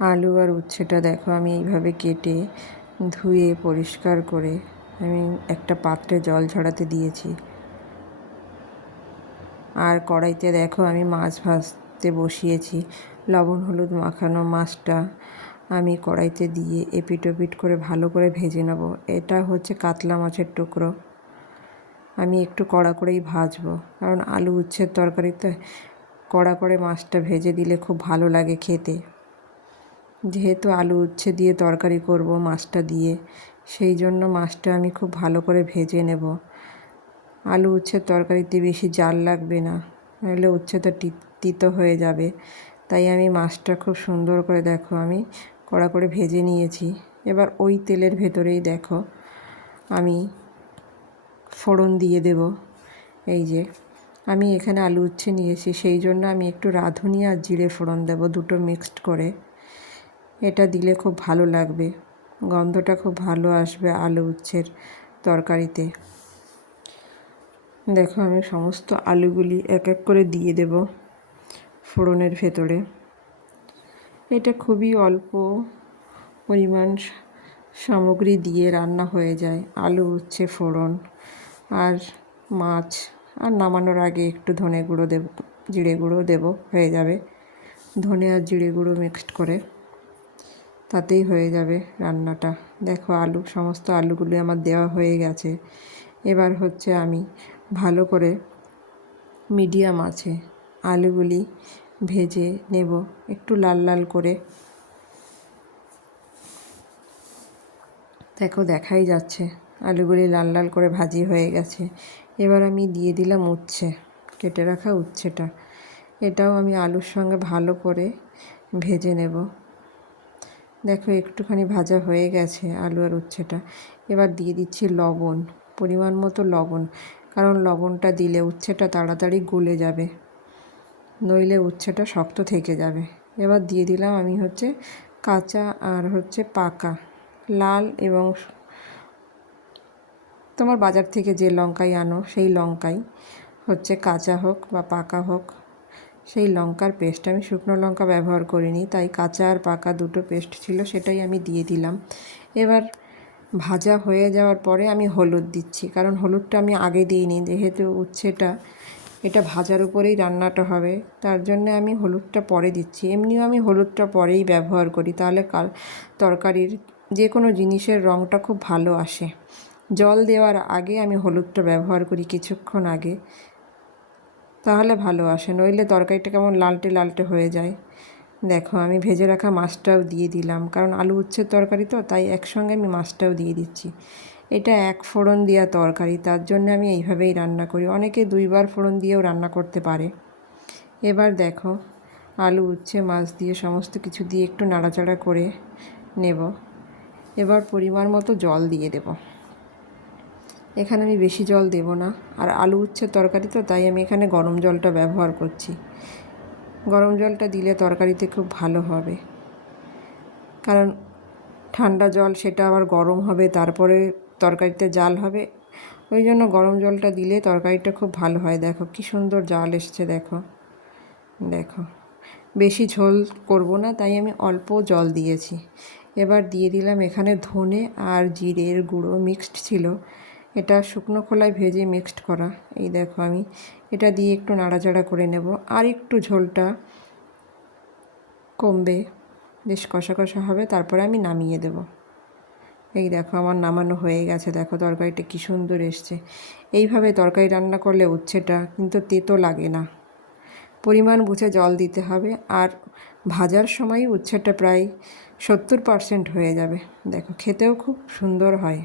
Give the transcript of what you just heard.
আলু আর উচ্ছেটা দেখো আমি এইভাবে কেটে ধুয়ে পরিষ্কার করে আমি একটা পাত্রে জল ঝরাতে দিয়েছি। আর কড়াইতে দেখো আমি মাছ ভাজতে বসিয়েছি। লবণ হলুদ মাখানো মাছটা আমি কড়াইতে দিয়ে এপিট ওপিট করে ভালো করে ভেজে নেব। এটা হচ্ছে কাতলা মাছের টুকরো, আমি একটু কড়া করেই ভাজবো, কারণ আলু উচ্ছের তরকারিতে কড়া করে মাছটা ভেজে দিলে খুব ভালো লাগে খেতে। যেহেতু আলু উচ্ছে দিয়ে তরকারি করব মাছটা দিয়ে, সেই জন্য মাছটা আমি খুব ভালো করে ভেজে নেব। আলু উচ্ছের তরকারিতে বেশি জাল লাগবে না, নাহলে উচ্ছেটা তিতো হয়ে যাবে। তাই আমি মাছটা খুব সুন্দর করে দেখো আমি কড়া করে ভেজে নিয়েছি। এবার ওই তেলের ভেতরেই দেখো আমি ফোড়ন দিয়ে দেব। এই যে আমি এখানে আলু উচ্ছে নিয়েছি, সেই জন্য আমি একটু রাঁধুনি আর জিরে ফোড়ন দেব, দুটো মিক্সড করে। এটা দিলে খুব ভালো লাগবে, গন্ধটা খুব ভালো আসবে আলু উচ্ছের তরকারিতে। দেখো আমি সমস্ত আলুগুলি এক এক করে দিয়ে দেব ফোড়নের ভেতরে। এটা খুবই অল্প পরিমাণ সামগ্রী দিয়ে রান্না হয়ে যায়। আলু উচ্ছে ফোড়ন আর মাছ, আর নামানোর আগে একটু ধনে গুঁড়ো দেব, জিরে গুঁড়ো দেব, হয়ে যাবে। ধনে আর জিরে গুঁড়ো মিক্সড করে, তাতেই হয়ে যাবে রান্নাটা। দেখো সমস্ত আলুগুলি আমার দেওয়া হয়ে গেছে। এবার হচ্ছে আমি ভালো করে মিডিয়াম আছে আলুগুলি ভেজে নেব, একটু লাল লাল করে। দেখো দেখাই যাচ্ছে আলুগুলি লাল লাল করে ভাজি হয়ে গেছে। এবার আমি দিয়ে দিলাম উচ্ছে, কেটে রাখা উচ্ছেটা। এটাও আমি আলুর সঙ্গে ভালো করে ভেজে নেব। দেখো একটুখানি ভাজা হয়ে গেছে আলু আর উচ্ছেটা। এবার দিয়ে দিচ্ছি লবণ, পরিমাণ মতো লবণ, কারণ লবণটা দিলে উচ্ছেটা তাড়াতাড়ি গলে যাবে, নইলে উচ্ছেটা শক্ত থেকে যাবে। এবার দিয়ে দিলাম আমি হচ্ছে কাঁচা আর হচ্ছে পাকা লাল, এবং তোমার বাজার থেকে যে লঙ্কাই আনো সেই লঙ্কাই হচ্ছে, কাঁচা হোক বা পাকা হোক, সেই লঙ্কার পেস্ট। আমি শুকনো লঙ্কা ব্যবহার করিনি, তাই কাঁচা আর পাকা দুটো পেস্ট ছিল, সেটাই আমি দিয়ে দিলাম। এবার ভাজা হয়ে যাওয়ার পরে আমি হলুদ দিচ্ছি, কারণ হলুদটা আমি আগে দিইনি, যেহেতু উচ্ছেটা এটা ভাজার উপরেই রান্নাটা হবে, তার জন্য আমি হলুদটা পরে দিচ্ছি। এমনিও আমি হলুদটা পরেই ব্যবহার করি, তাহলে তরকারির যে কোনো জিনিসের রঙটা খুব ভালো আসে। জল দেওয়ার আগে আমি হলুদটা ব্যবহার করি কিছুক্ষণ আগে, তাহলে ভালো আসে, নইলে তরকারিটা কেমন লালটে লালটে হয়ে যায়। দেখো আমি ভেজে রাখা মাছটাও দিয়ে দিলাম, কারণ আলু উচ্ছের তরকারি তো, তাই একসঙ্গে আমি মাছটাও দিয়ে দিচ্ছি। এটা এক ফোড়ন দেওয়া তরকারি, তার জন্য আমি এইভাবেই রান্না করি। অনেকে দুইবার ফোড়ন দিয়েও রান্না করতে পারে। এবার দেখো আলু উচ্ছে মাছ দিয়ে সমস্ত কিছু দিয়ে একটু নাড়াচাড়া করে নেব। এবার পরিমাণ মতো জল দিয়ে দেব। এখানে আমি বেশি জল দেব না, আর আলু উচ্ছের তরকারি তো, তাই আমি এখানে গরম জলটা ব্যবহার করছি। গরম জলটা দিলে তরকারিতে খুব ভালো হবে, কারণ ঠান্ডা জল সেটা আবার গরম হবে, তারপরে তরকারিতে জাল হবে। ওই জন্য গরম জলটা দিলে তরকারিটা খুব ভালো হয়। দেখো কি সুন্দর জাল এসছে, দেখো দেখো বেশি ঝোল করব না, তাই আমি অল্প জল দিয়েছি। এবার দিয়ে দিলাম এখানে ধনে আর জিরের গুঁড়ো মিক্সড ছিল, এটা শুকনো খোলায় ভেজে মিক্সড করা। এই দেখো আমি এটা দিয়ে একটু নাড়াচাড়া করে নেব। আর একটু ঝোলটা কমবে, বেশ কষা কষা হবে, তারপরে আমি নামিয়ে দেব। এই দেখো আমার নামানো হয়ে গেছে। দেখো তরকারিটা কী সুন্দর এসছে। এইভাবে তরকারি রান্না করলে উচ্ছেটা কিন্তু তেতো লাগে না। পরিমাণ বুঝে জল দিতে হবে, আর ভাজার সময় উচ্ছেটা প্রায় 70% হয়ে যাবে। দেখো খেতেও খুব সুন্দর হয়।